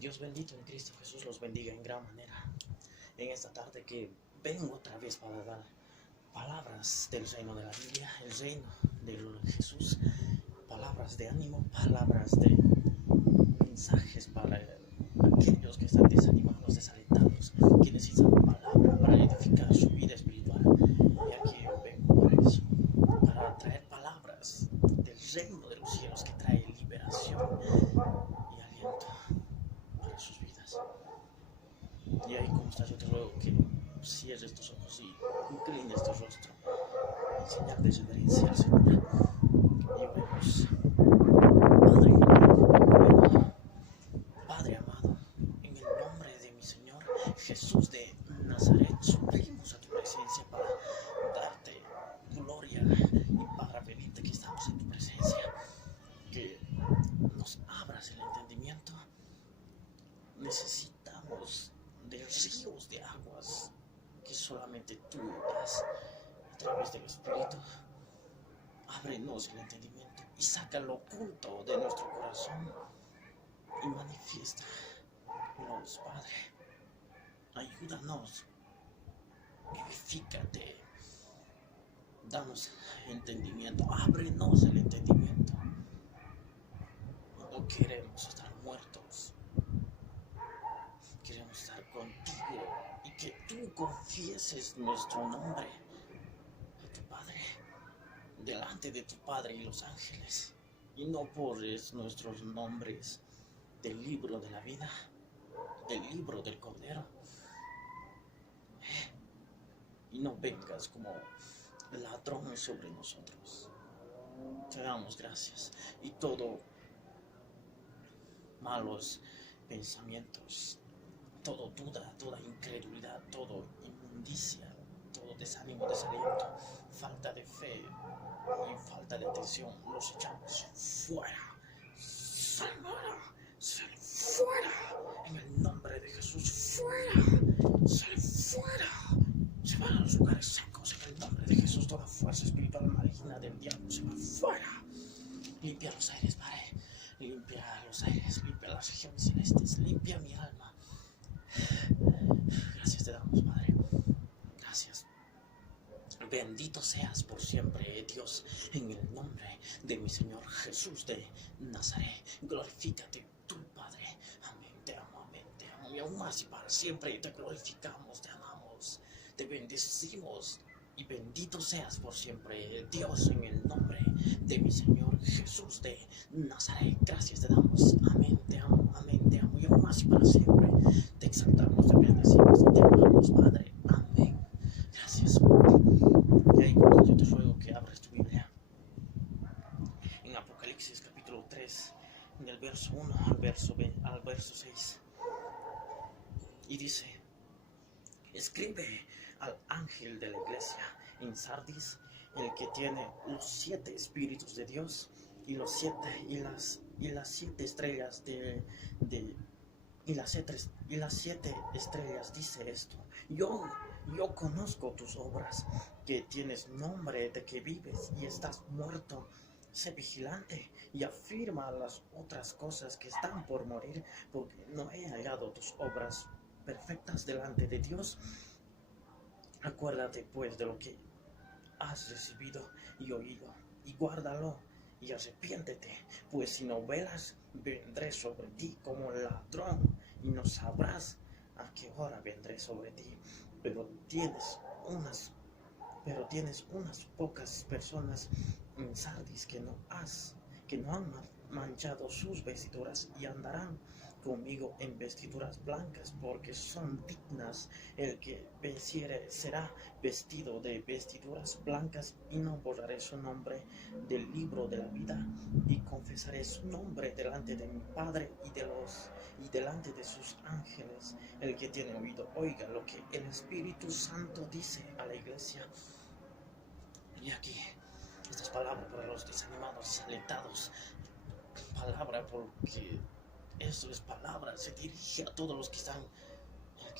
Dios bendito en Cristo Jesús los bendiga en gran manera. En esta tarde que vengo otra vez para dar palabras del reino de la Biblia, el reino de Jesús, palabras de ánimo, palabras de mensajes para aquellos que están desanimados, desalentados, que necesitan palabra para edificar su vida espiritual. Y aquí yo vengo para eso, para traer palabras del reino de los cielos que trae liberación y aliento para sus vidas. Y ahí como estás, yo te ruego que cierres tus ojos y inclines tu rostro en señal de reverencia al Señor. Y oremos. Padre amado, en el nombre de mi Señor Jesús de Nazaret, subimos a tu presencia para darte gloria y para pedirte que estamos en tu presencia, que nos abras el entendimiento. Necesitamos de ríos de aguas que solamente tú das a través del Espíritu. Ábrenos el entendimiento y saca lo oculto de nuestro corazón y manifiéstanos, Padre. Ayúdanos, vivifícate, danos entendimiento, ábrenos el entendimiento. No queremos estar muertos, queremos estar contigo y que tú confieses nuestro nombre a tu Padre, delante de tu Padre y los ángeles, y no borres nuestros nombres del libro de la vida, del libro del Cordero. Y no vengas como ladrón sobre nosotros. Te damos gracias. Y todo malos pensamientos, todo duda, toda incredulidad, todo inmundicia, todo desánimo, desaliento, falta de fe y falta de atención, los echamos fuera. Sal fuera, en el nombre de Jesús, fuera, sal fuera, se van a los lugares secos, en el nombre de Jesús. Toda fuerza espiritual maligna del diablo se va fuera. Limpia los aires, Padre, limpia los aires, limpia las regiones celestes, limpia mi alma. Gracias te damos, Padre, gracias. Bendito seas por siempre, Dios, en el nombre de mi Señor Jesús de Nazaret. Glorifícate tú, Padre. Amén, te amo, y aún más y para siempre te glorificamos, te amamos, te bendecimos. Y bendito seas por siempre, Dios, en el nombre de mi Señor Jesús de Nazaret. Gracias te damos, amén, te amo, y aún más y para siempre te exaltamos, te bendecimos y te amamos, Padre, amén. Gracias. Y ahí yo te ruego que abras tu Biblia en Apocalipsis capítulo 3, en el verso 1 al verso 6. Y dice: escribe al ángel de la iglesia en Sardis, el que tiene los 7 espíritus de Dios y las 7 estrellas y las 7 estrellas, dice esto: yo conozco tus obras, que tienes nombre de que vives y estás muerto. Sé vigilante y afirma las otras cosas que están por morir, porque no he hallado tus obras perfectas delante de Dios. Acuérdate pues de lo que has recibido y oído, y guárdalo, y arrepiéntete, pues si no velas, vendré sobre ti como ladrón, y no sabrás a qué hora vendré sobre ti. Pero tienes unas pocas personas en Sardis que no han manchado sus vestiduras y andarán conmigo en vestiduras blancas, porque son dignas. El que venciere será vestido de vestiduras blancas, y no borraré su nombre del libro de la vida, y confesaré su nombre delante de mi Padre y delante de sus ángeles. El que tiene oído, oiga lo que el Espíritu Santo dice a la iglesia. Y aquí estas palabras para los desanimados, desalentados, palabra porque eso es palabra, se dirige a todos los que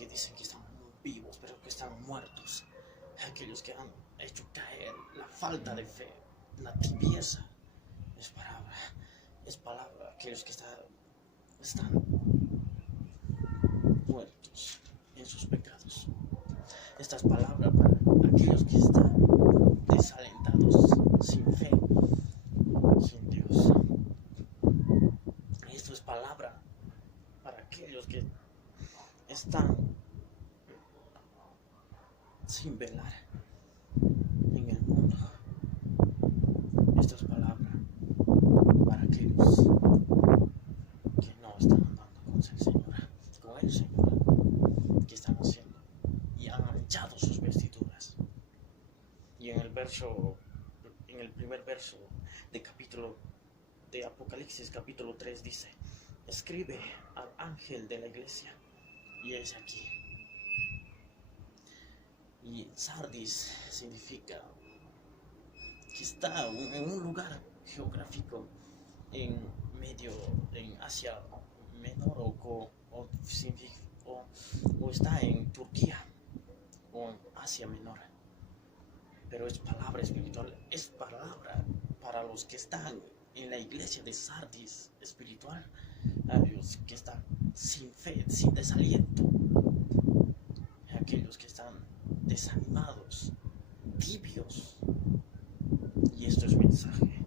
dicen que están vivos pero que están muertos, aquellos que han hecho caer la falta de fe, la tibieza. Es palabra, aquellos que están Esta es palabra para aquellos que están desalentados, sin fe, sin Dios. Esto es palabra para aquellos que están sin velar en el mundo. Esto es palabra para aquellos que no están andando con el Señor, que están haciendo y han manchado sus vestiduras. Y en el primer verso de Apocalipsis capítulo 3 dice: escribe al ángel de la iglesia, y es aquí. Y Sardis significa que está en un lugar geográfico en Asia Menor, o está en Turquía o en Asia Menor. Pero es palabra espiritual, es palabra para los que están en la iglesia de Sardis espiritual, a los que están sin fe, sin desaliento, aquellos que están desanimados, tibios. Y esto es mensaje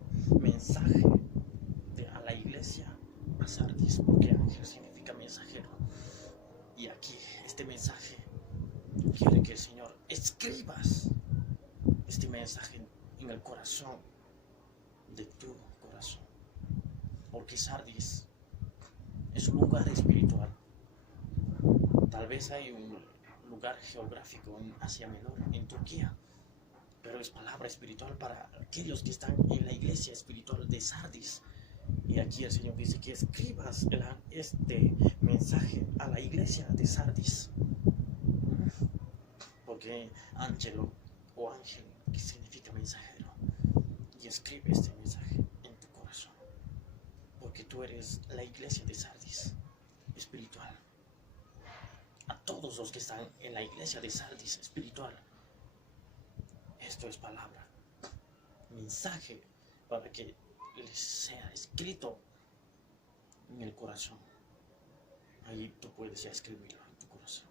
a la iglesia, a Sardis, porque ángel significa mensajero. Y aquí este mensaje quiere que el Señor escribas este mensaje en el corazón de tu corazón, porque Sardis es un lugar espiritual. Tal vez hay un lugar geográfico en Asia Menor, en Turquía, pero es palabra espiritual para aquellos que están en la iglesia espiritual de Sardis. Y aquí el Señor dice que escribas este mensaje a la iglesia de Sardis, porque ángelo o ángel, que significa mensajero, y escribe este mensaje en tu corazón, porque tú eres la iglesia de Sardis espiritual. A todos los que están en la iglesia de Sardis espiritual, esto es palabra, mensaje para que les sea escrito en el corazón. Ahí tú puedes ya escribirlo en tu corazón.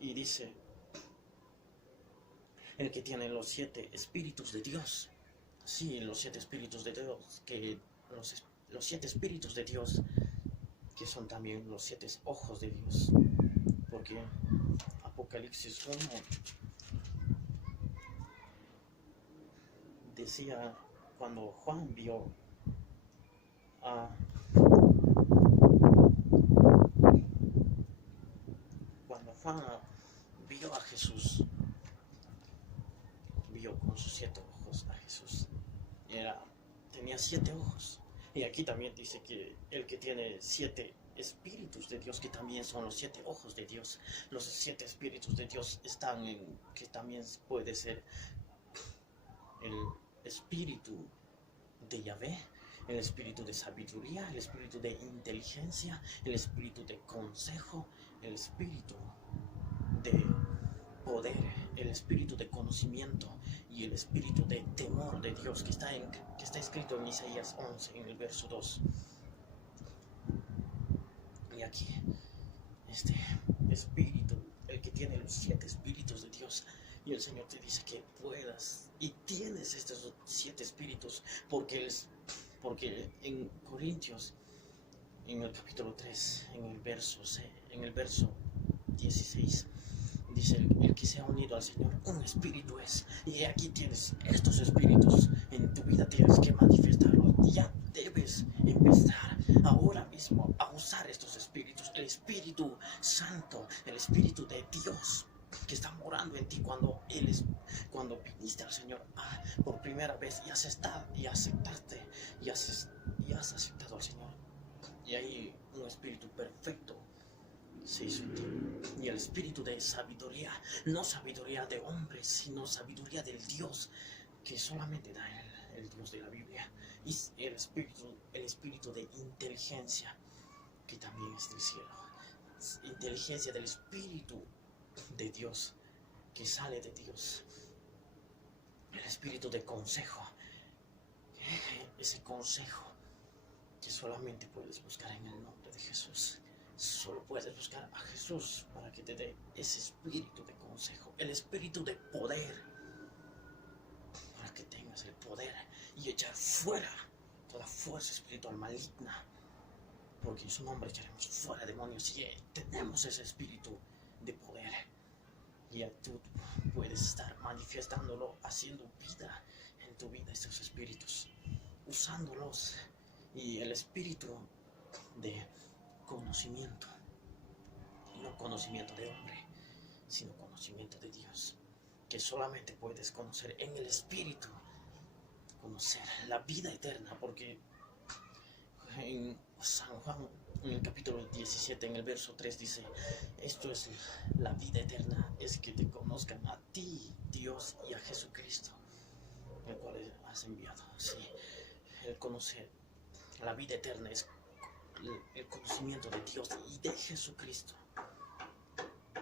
Y dice: el que tiene los 7 espíritus de Dios. Sí, los 7 espíritus de Dios, que los 7 espíritus de Dios, que son también los 7 ojos de Dios, porque Apocalipsis 1 decía, cuando Juan vio a Jesús, vio con sus 7 ojos a Jesús. Tenía 7 ojos. Y aquí también dice que el que tiene 7 espíritus de Dios, que también son los 7 ojos de Dios. Los 7 espíritus de Dios están que también puede ser el espíritu de Yahvé, el espíritu de sabiduría, el espíritu de inteligencia, el espíritu de consejo, el espíritu de poder, el espíritu de conocimiento y el espíritu de temor de Dios, que está escrito en Isaías 11 en el verso 2. Y aquí este espíritu, el que tiene los 7 espíritus de Dios, y el Señor te dice que puedas y tienes estos 7 espíritus, porque en Corintios, en el capítulo 3, en el verso 16, dice: el que se ha unido al Señor, un espíritu es. Y aquí tienes estos espíritus en tu vida, tienes que manifestarlos. Ya debes empezar ahora mismo a usar estos espíritus, el Espíritu Santo, el Espíritu de Dios que está morando en ti cuando viniste al Señor por primera vez y has aceptado al Señor. Y ahí un espíritu perfecto se hizo en ti. Y el espíritu de sabiduría, no sabiduría de hombres, sino sabiduría del Dios que solamente da el Dios de la Biblia. Y el espíritu de inteligencia, que también es del cielo. Inteligencia del Espíritu de Dios, que sale de Dios. El espíritu de consejo, ese consejo que solamente puedes buscar en el nombre de Jesús. Solo puedes buscar a Jesús para que te dé ese espíritu de consejo, el espíritu de poder, para que tengas el poder y echar fuera toda fuerza espiritual maligna, porque en su nombre echaremos fuera demonios y tenemos ese espíritu de poder. Y tú puedes estar manifestándolo, haciendo vida en tu vida, estos espíritus, usándolos. Y el espíritu de conocimiento, no conocimiento de hombre, sino conocimiento de Dios, que solamente puedes conocer en el espíritu, conocer la vida eterna, porque en San Juan, en el capítulo 17, en el verso 3 dice: esto es la vida eterna, es que te conozcan a ti, Dios, y a Jesucristo, el cual has enviado. Sí, el conocer la vida eterna es el conocimiento de Dios y de Jesucristo,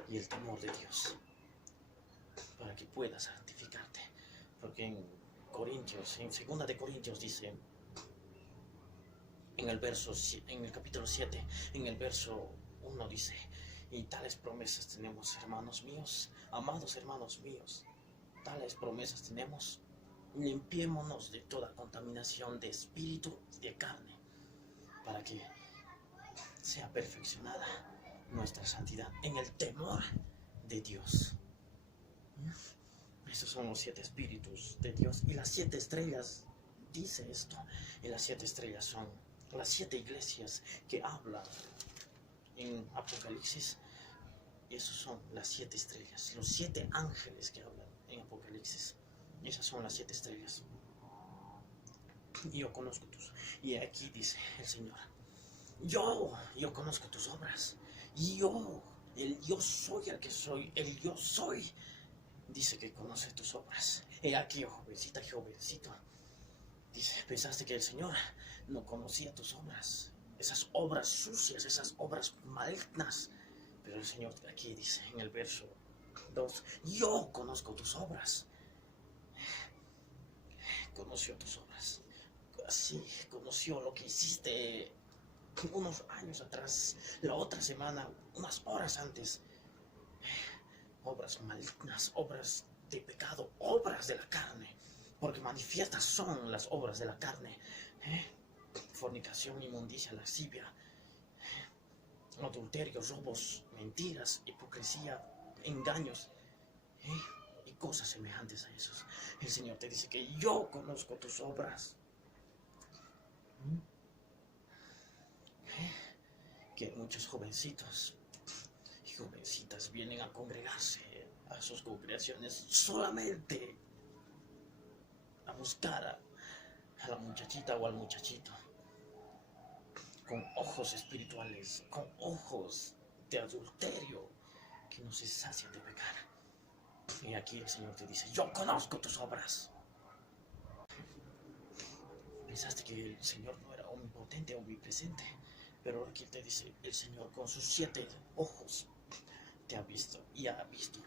y el temor de Dios, para que puedas santificarte. Porque en Corintios, en 2 de Corintios dice, en el capítulo 7, en el verso 1 dice: y tales promesas tenemos, hermanos míos, amados hermanos míos, tales promesas tenemos, limpiémonos de toda contaminación de espíritu y de carne, para que sea perfeccionada nuestra santidad en el temor de Dios. Estos son los 7 espíritus de Dios. Y las 7 estrellas dice esto. Y las 7 estrellas son las 7 iglesias que hablan en Apocalipsis. Y esos son las 7 estrellas, los 7 ángeles que hablan en Apocalipsis. Esas son las 7 estrellas. Y yo conozco tus. Y aquí dice el Señor: yo conozco tus obras. Yo soy el que soy, el yo soy. Dice que conoce tus obras. He aquí, jovencita y jovencito. Dice: pensaste que el Señor no conocía tus obras, esas obras sucias, esas obras malignas. Pero el Señor aquí dice en el verso 2: yo conozco tus obras. Conoció tus obras. Sí, conoció lo que hiciste unos años atrás, la otra semana, unas horas antes. Obras malignas, obras de pecado, obras de la carne, porque manifiestas son las obras de la carne: fornicación, inmundicia, lascivia, adulterio, robos, mentiras, hipocresía, engaños, y cosas semejantes a esos. El Señor te dice que yo conozco tus obras. Que muchos jovencitos y jovencitas vienen a congregarse a sus congregaciones solamente a buscar a la muchachita o al muchachito, con ojos espirituales, con ojos de adulterio, que no se sacian de pecar. Y aquí el Señor te dice: yo conozco tus obras. Pensaste que el Señor no era omnipotente, omnipresente, pero aquí te dice el Señor: con sus 7 ojos te ha visto, y ha visto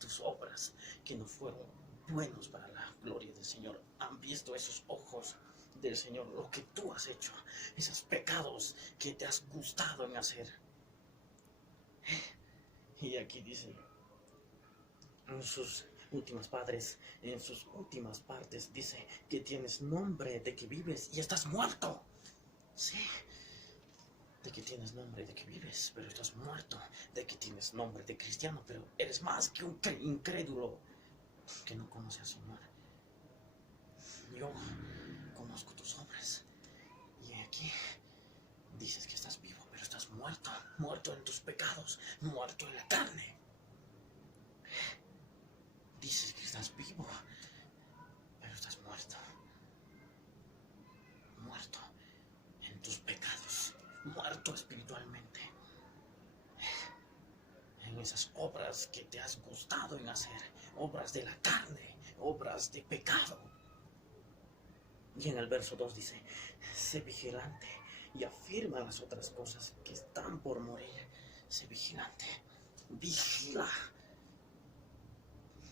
tus obras que no fueron buenos para la gloria del Señor. Han visto esos ojos del Señor lo que tú has hecho, esos pecados que te has gustado en hacer. Y aquí dice, en sus últimas partes dice que tienes nombre de que vives y estás muerto. Sí, de que tienes nombre de que vives, pero estás muerto. De que tienes nombre de cristiano, pero eres más que un incrédulo que no conoce al Señor. Yo conozco tus obras. Y aquí dices que estás vivo, pero estás muerto. Muerto en tus pecados, muerto en la carne. Dices que estás vivo, pero estás muerto. Muerto en tus pecados, muerto espiritualmente, en esas obras que te has gustado en hacer, obras de la carne, obras de pecado. Y en el verso 2 dice: sé vigilante y afirma las otras cosas que están por morir. Sé vigilante, vigila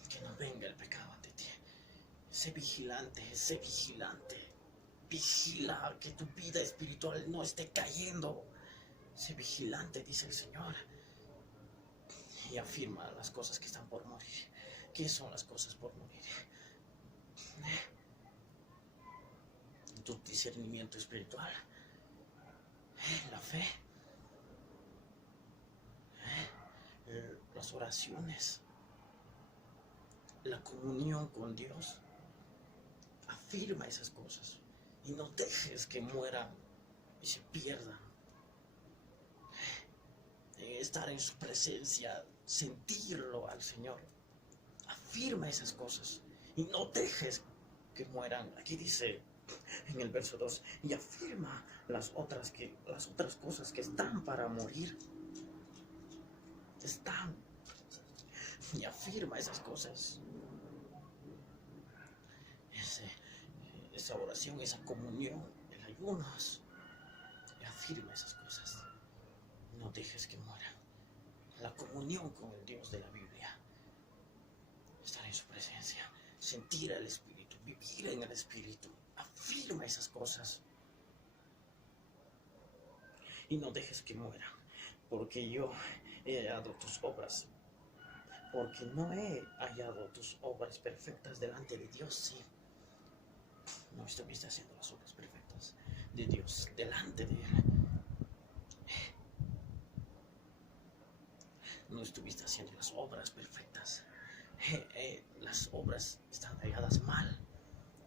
que no venga el pecado ante ti. Sé vigilante, vigila que tu vida espiritual no esté cayendo. Sé vigilante, dice el Señor, y afirma las cosas que están por morir. ¿Qué son las cosas por morir? Tu discernimiento espiritual, la fe, las oraciones, la comunión con Dios. Afirma esas cosas y no dejes que mueran y se pierdan. Estar en su presencia, sentirlo al Señor. Afirma esas cosas y no dejes que mueran. Aquí dice en el verso 2, y afirma las otras cosas que están para morir. Están. Y afirma esas cosas. Esa oración, esa comunión, el ayunos. Y afirma esas cosas. No dejes que mueran. La comunión con el Dios de la Biblia. Estar en su presencia. Sentir el Espíritu. Vivir en el Espíritu. Afirma esas cosas. Y no dejes que mueran. Porque yo he hallado tus obras. Porque no he hallado tus obras perfectas delante de Dios. Sí. No estuviste haciendo las obras perfectas de Dios delante de Él. No estuviste haciendo las obras perfectas. Las obras están halladas mal.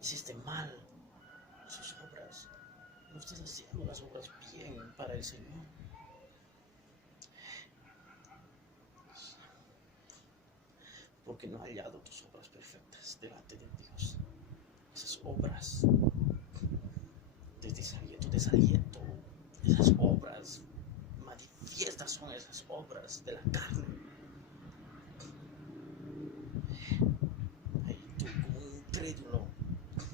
Hiciste mal sus obras. No estás haciendo las obras bien para el Señor. Porque no ha hallado tus obras perfectas delante de Dios. Esas obras de desaliento, esas obras manifiestas son esas obras de la carne. Y tú, como un incrédulo,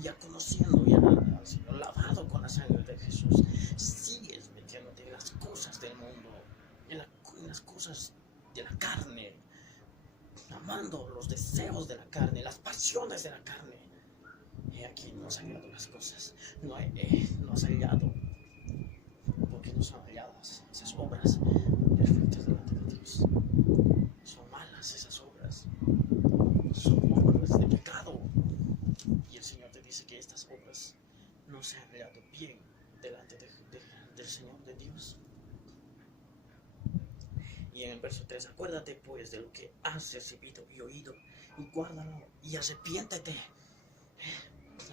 ya conociendo ya al Señor, lavado con la sangre de Jesús, sigues metiéndote en las cosas del mundo, en las cosas de la carne, amando los deseos de la carne, las pasiones de la carne. Y aquí no has hallado las cosas, no has hallado, porque no son halladas esas obras perfectas delante de Dios. Son malas esas obras, son obras de pecado. Y el Señor te dice que estas obras no se han hallado bien delante del Señor de Dios. Y en el verso 3, acuérdate pues de lo que has recibido y oído, y guárdalo y arrepiéntete.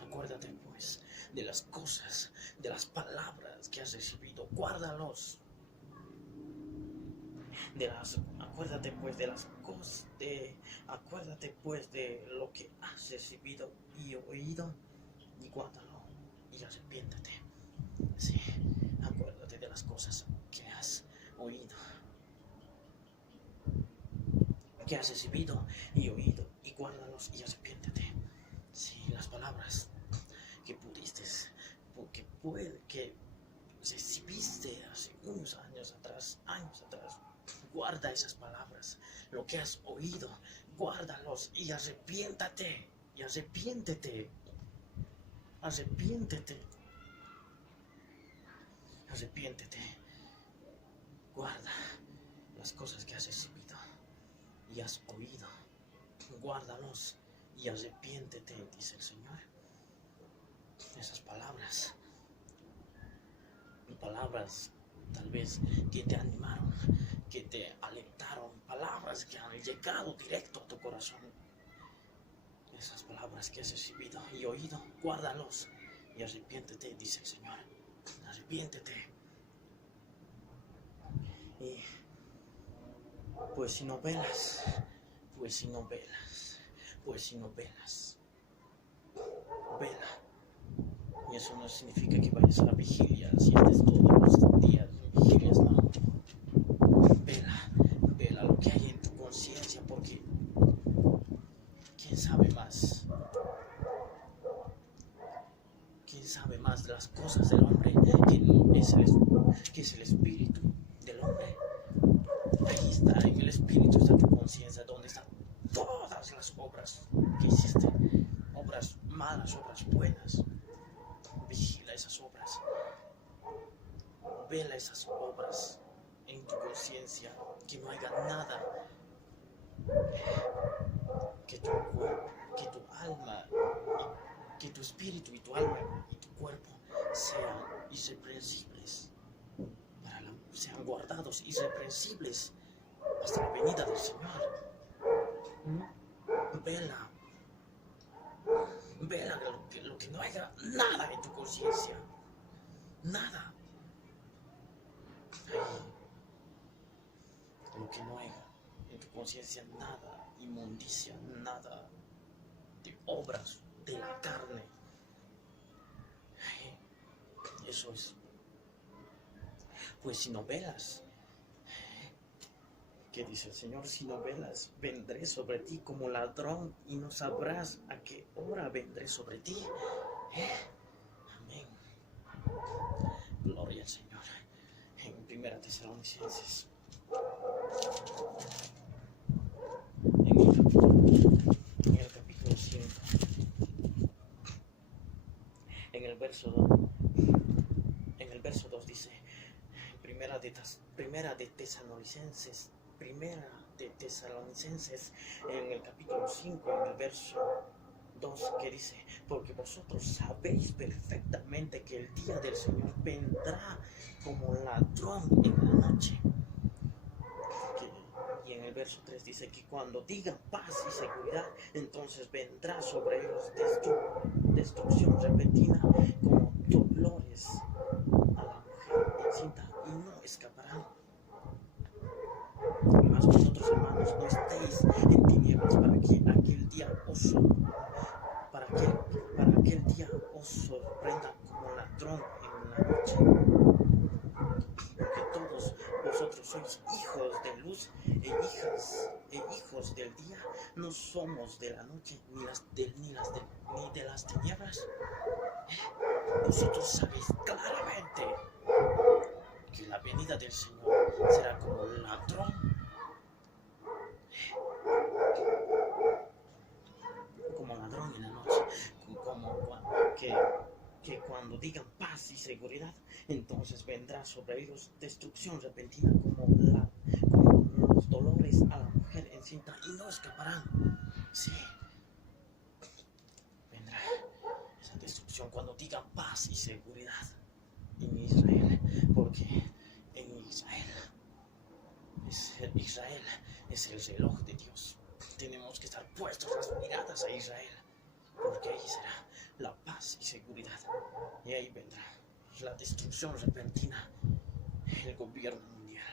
Acuérdate pues de las cosas, de las palabras que has recibido, guárdalos. Acuérdate pues de las cosas, acuérdate pues de lo que has recibido y oído, y guárdalo y arrepiéntete. Sí, acuérdate de las cosas que has oído, que has recibido y oído, y guárdalos y arrepiéntete. Sí, las palabras que pudiste, que recibiste hace unos años atrás, guarda esas palabras, lo que has oído, guárdalos y arrepiéntate, arrepiéntete, guarda las cosas que has recibido y has oído, guárdalos y arrepiéntete, dice el Señor. Esas palabras tal vez que te animaron, que te alentaron, palabras que han llegado directo a tu corazón. Esas palabras que has recibido y oído, guárdalos y arrepiéntete, dice el Señor. Arrepiéntete. Y pues si no velas, vela. Y eso no significa que vayas a la vigilia, si estés todos los días en vigilias, no. Vela lo que hay en tu conciencia, porque ¿quién sabe más de las cosas del hombre que es el espíritu del hombre? Ahí está, en el espíritu está tu conciencia, donde están todas las obras que hiciste, obras malas, obras buenas. Vigila esas obras, vela esas obras, en tu conciencia, que no haya nada, que tu cuerpo, que tu alma, que tu espíritu y tu alma y tu cuerpo sean irreprensibles, sean guardados irreprensibles hasta la venida del Señor. Vela, lo que no haya nada en tu conciencia, nada. Lo que no haya en tu conciencia, nada, inmundicia, nada de obras de la carne. Eso es. Pues si no velas, ¿qué dice el Señor? Si no velas, vendré sobre ti como ladrón y no sabrás a qué hora vendré sobre ti. Amén. Gloria al Señor. En 1 Tesalonicenses, en el capítulo 5, en el verso 2 dice, Primera de Tesalonicenses, en el capítulo 5, en el verso 2, que dice, porque vosotros sabéis perfectamente que el día del Señor vendrá como ladrón en la noche. Y en el verso 3 dice que cuando digan paz y seguridad, entonces vendrá sobre ellos destrucción repentina como dolores a la mujer encinta, y no escaparán. Mas vosotros, hermanos, no estéis en tinieblas para que aquel día os sorprenda como ladrón en la noche. Porque todos vosotros sois hijos de luz e hijos del día. No somos de la noche ni de las tinieblas. Vosotros sabéis claramente que la venida del Señor será como ladrón. Como ladrón en la noche. Que cuando digan paz y seguridad, entonces vendrá sobre ellos destrucción repentina como los dolores a la mujer encinta, y no escaparán. Sí, vendrá esa destrucción cuando digan paz y seguridad en Israel, porque en Israel es el reloj de Dios. Tenemos que estar puestos las miradas a Israel, porque ahí será la paz y seguridad, y ahí vendrá la destrucción repentina, el gobierno mundial.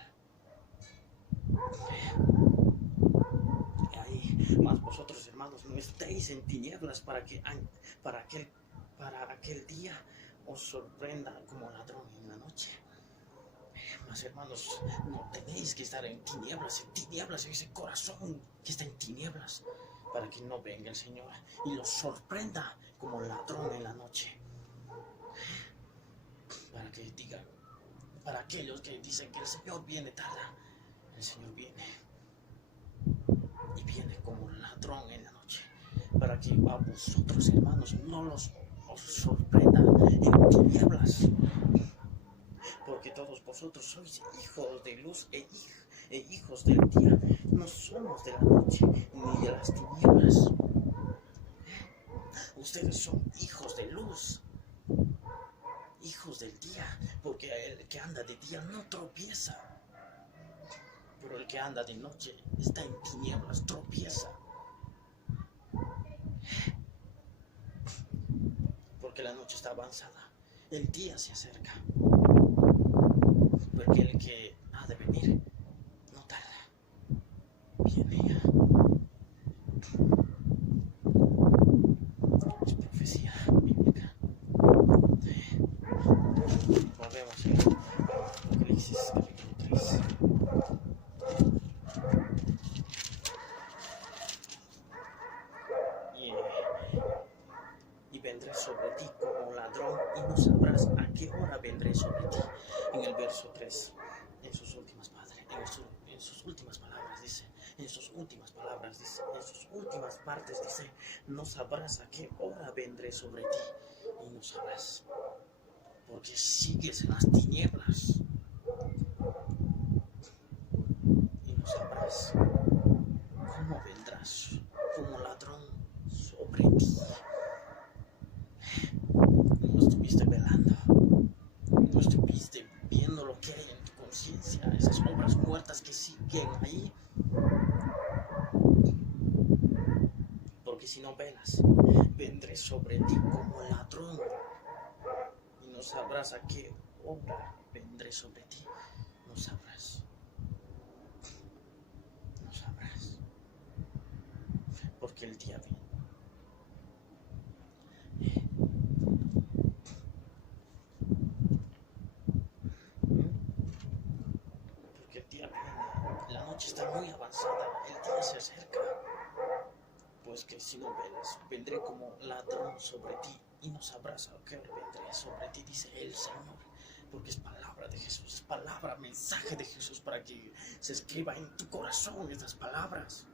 Y ahí, más vosotros, hermanos, no estéis en tinieblas para aquel día os sorprenda como ladrón en la noche. Más, hermanos, no tenéis que estar en tinieblas, ese corazón que está en tinieblas, para que no venga el Señor y los sorprenda como ladrón en la noche. Para aquellos que dicen que el Señor viene tarde, el Señor viene, y viene como ladrón en la noche, para que a vosotros, hermanos, no os sorprenda en tinieblas, porque todos vosotros sois hijos de luz e hijos del día. No somos de la noche ni de las tinieblas. Ustedes son hijos de luz, hijos del día, porque el que anda de día no tropieza, pero el que anda de noche está en tinieblas, tropieza. Porque la noche está avanzada, el día se acerca, porque el que ha de venir no tarda, viene ya. Es profecía bíblica. Volvemos a Apocalipsis capítulo 3. Y vendré sobre ti como ladrón y no sabrás a qué hora vendré sobre ti. En el verso 3, en sus últimas palabras dice, en sus últimas partes dice, no sabrás a qué hora vendré sobre ti, y no sabrás, porque sigues en las tinieblas. conciencia, esas obras muertas que siguen ahí. Porque si no velas, vendré sobre ti como ladrón y no sabrás a qué hora vendré sobre ti. No sabrás. No sabrás. Porque el día viene. Porque el día viene. La noche está muy avanzada. El día se acerca. Pues que si no velas, vendré como ladrón sobre ti y no sabrás a qué hora vendré sobre ti, dice el Señor. Porque es palabra de Jesús, es palabra, mensaje de Jesús para que se escriba en tu corazón estas palabras.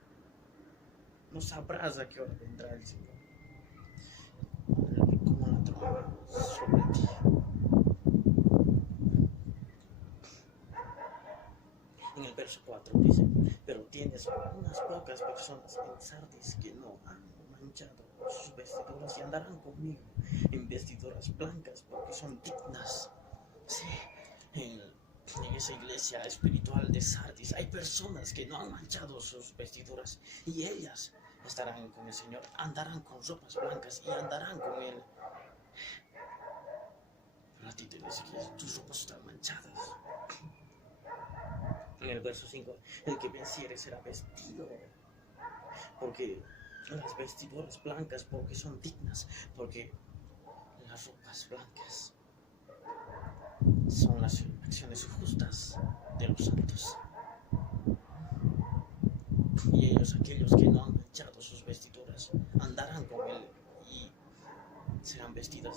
No sabrás a qué hora vendrá el Señor como ladrón sobre ti. En el verso 4 dice: pero tienes unas pocas personas en Sardis que no han manchado sus vestiduras y andarán conmigo en vestiduras blancas porque son dignas. Sí, en esa iglesia espiritual de Sardis hay personas que no han manchado sus vestiduras y ellas estarán con el Señor, andarán con ropas blancas y andarán con Él. Pero a ti te dice que tus ropas están manchadas. En el verso 5, el que venciere será vestido, porque las vestiduras blancas, porque son dignas, porque las ropas blancas son las acciones justas de los santos. Y ellos, aquellos que no han manchado sus vestiduras, andarán con Él y serán vestidas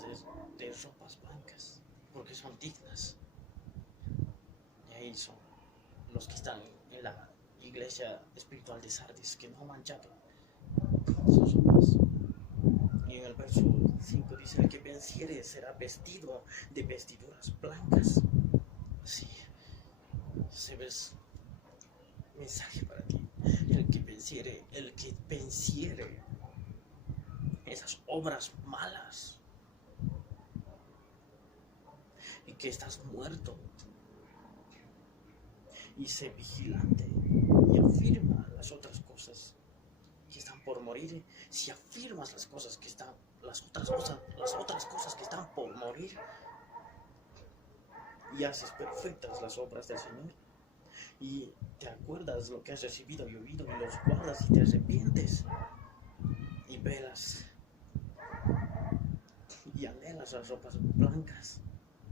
de ropas blancas, porque son dignas. Y ahí son los que están en la iglesia espiritual de Sardis, que no han manchado sus ropas. Y en el verso 5 dice: el que venciere será vestido de vestiduras blancas. Sí, se ves mensaje para ti. El que venciere esas obras malas y que estás muerto, y sé vigilante y afirma las otras cosas que están por morir. Si afirmas las cosas que están, las otras cosas que están por morir, y haces perfectas las obras del Señor, y te acuerdas lo que has recibido y oído y los guardas y te arrepientes y velas y anhelas las ropas blancas,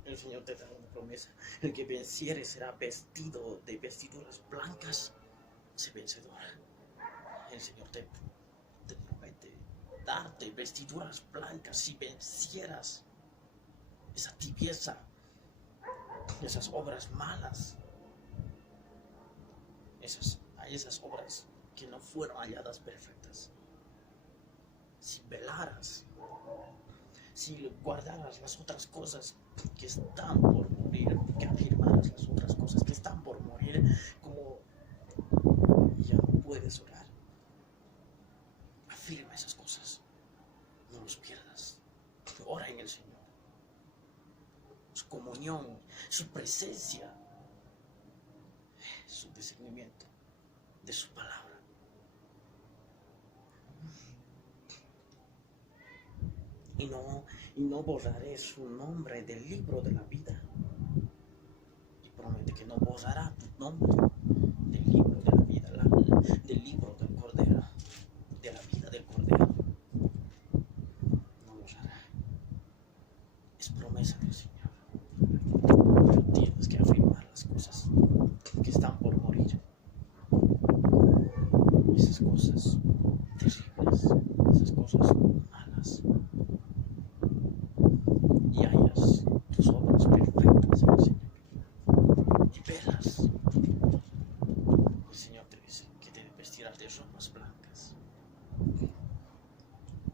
el Señor te da una promesa: el que venciere será vestido de vestiduras blancas. Sé vencedor. El Señor te promete darte vestiduras blancas si vencieras esa tibieza, esas obras malas, esas obras que no fueron halladas perfectas. Si velaras, si guardaras las otras cosas que están por morir, que afirmaras las otras cosas que están por morir, como ya no puedes orar, afirma esas cosas, no los pierdas. Ora en el Señor, su comunión, su presencia, su discernimiento de su palabra. Y no borraré su nombre del libro de la vida. Y promete que no borrará tu nombre del libro de la vida, del libro del Cordero, de la vida del Cordero. No borrará. Es promesa del Señor. Pero tienes que afirmar las cosas que están por morir. Esas cosas terribles, esas cosas malas. Y hallas tus obras perfectas en el Señor. Y velas. El Señor te dice que te vestirás de ropas blancas.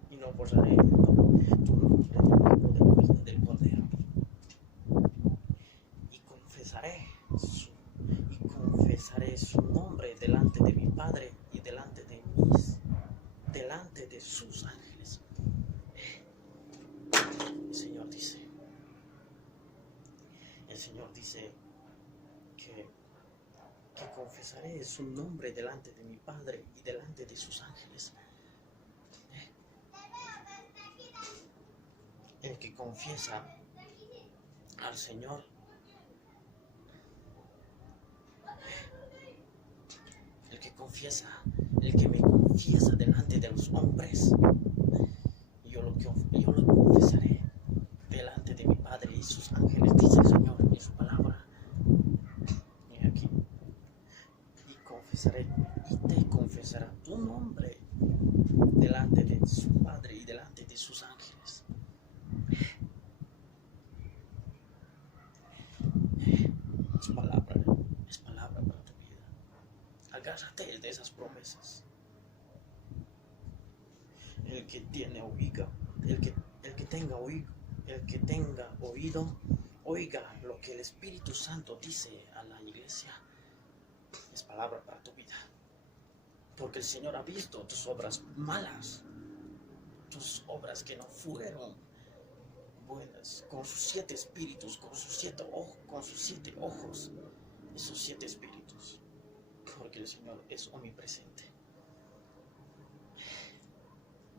Y no borraré tu nombre del libro de la vida del Cordero. Y confesaré su nombre delante de mi Padre y delante de sus ángeles. El Señor dice que confesaré su nombre delante de mi Padre y delante de sus ángeles. El que confiesa al Señor, el que me confiesa delante de los hombres, yo lo confesaré delante de mi Padre y sus ángeles, dice el Señor en su palabra. Y aquí, y confesaré, y te confesará tu nombre delante de su Padre y delante de sus ángeles. Es palabra para tu vida. Agárrate de esas promesas. El que tiene oído, el que tenga oído, oiga lo que el Espíritu Santo dice a la iglesia. Es palabra para tu vida. Porque el Señor ha visto tus obras malas, tus obras que no fueron buenas, con sus 7 espíritus, con sus 7 ojos, esos 7 espíritus. Porque el Señor es omnipresente.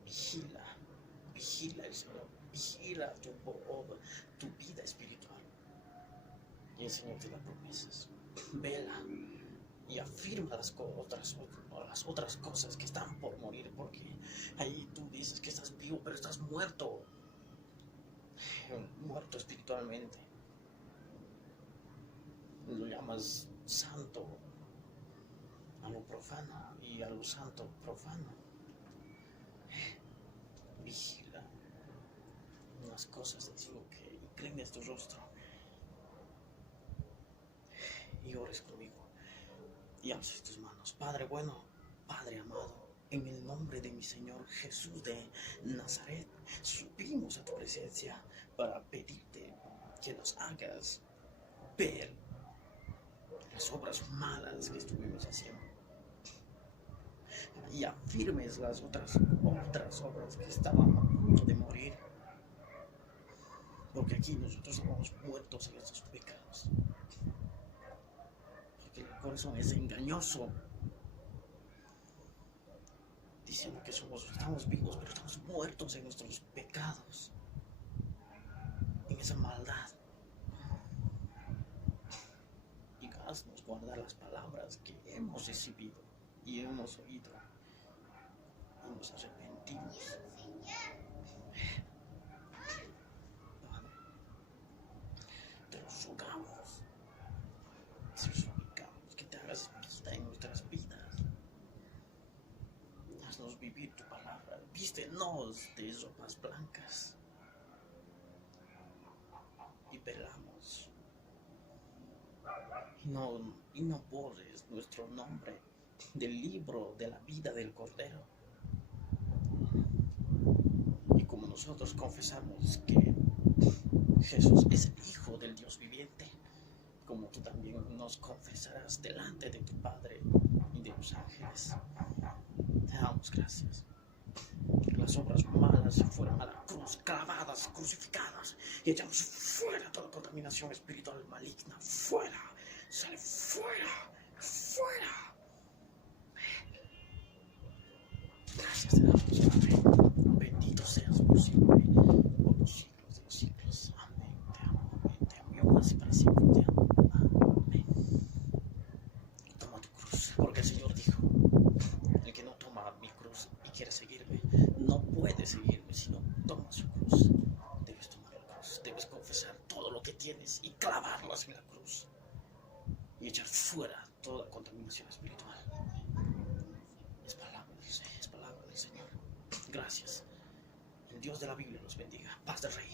Vigila el Señor, vigila tu vida espiritual. Y el Señor te da promesas. Vela y afirma las otras cosas que están por morir, porque ahí tú dices que estás vivo, pero estás muerto espiritualmente. Lo llamas santo a lo profano y a lo santo profano. Vigila unas cosas, te digo, que inclines tu rostro y ores conmigo y alces tus manos. Padre bueno, Padre amado, en el nombre de mi Señor Jesús de Nazaret, subimos a tu presencia para pedirte que nos hagas ver las obras malas que estuvimos haciendo y afirmes las otras obras que estaban a punto de morir, porque aquí nosotros somos muertos en estos pecados, porque el corazón es engañoso, diciendo que estamos vivos, pero estamos muertos en nuestros pecados, en esa maldad. Y haznos guardar las palabras que hemos recibido y hemos oído, y nos arrepentimos. Padre, te lo rogamos que te hagas vida en nuestras vidas. Haznos vivir tu palabra. Vístenos de ropas blancas y velamos. Y no borres nuestro nombre del libro de la vida del Cordero. Y como nosotros confesamos que Jesús es el Hijo del Dios viviente, como tú también nos confesarás delante de tu Padre y de los ángeles. Te damos gracias. Las obras malas se fueron a la cruz, clavadas, crucificadas, y echamos fuera toda contaminación espiritual maligna. Fuera, sale fuera, fuera. Gracias te damos, Padre. Bendito seas por siempre, por los siglos de los siglos. Amén. Te amo, yo más para siempre te amo. Amén. Toma tu cruz, porque el Señor dijo: el que no toma mi cruz y quiere seguirme, no puede seguirme si no toma su cruz. Debes tomar la cruz, debes confesar todo lo que tienes y clavarlas en la cruz y echar fuera toda contaminación espiritual. Es palabra del Señor. Gracias. El Dios de la Biblia los bendiga. Paz del Rey.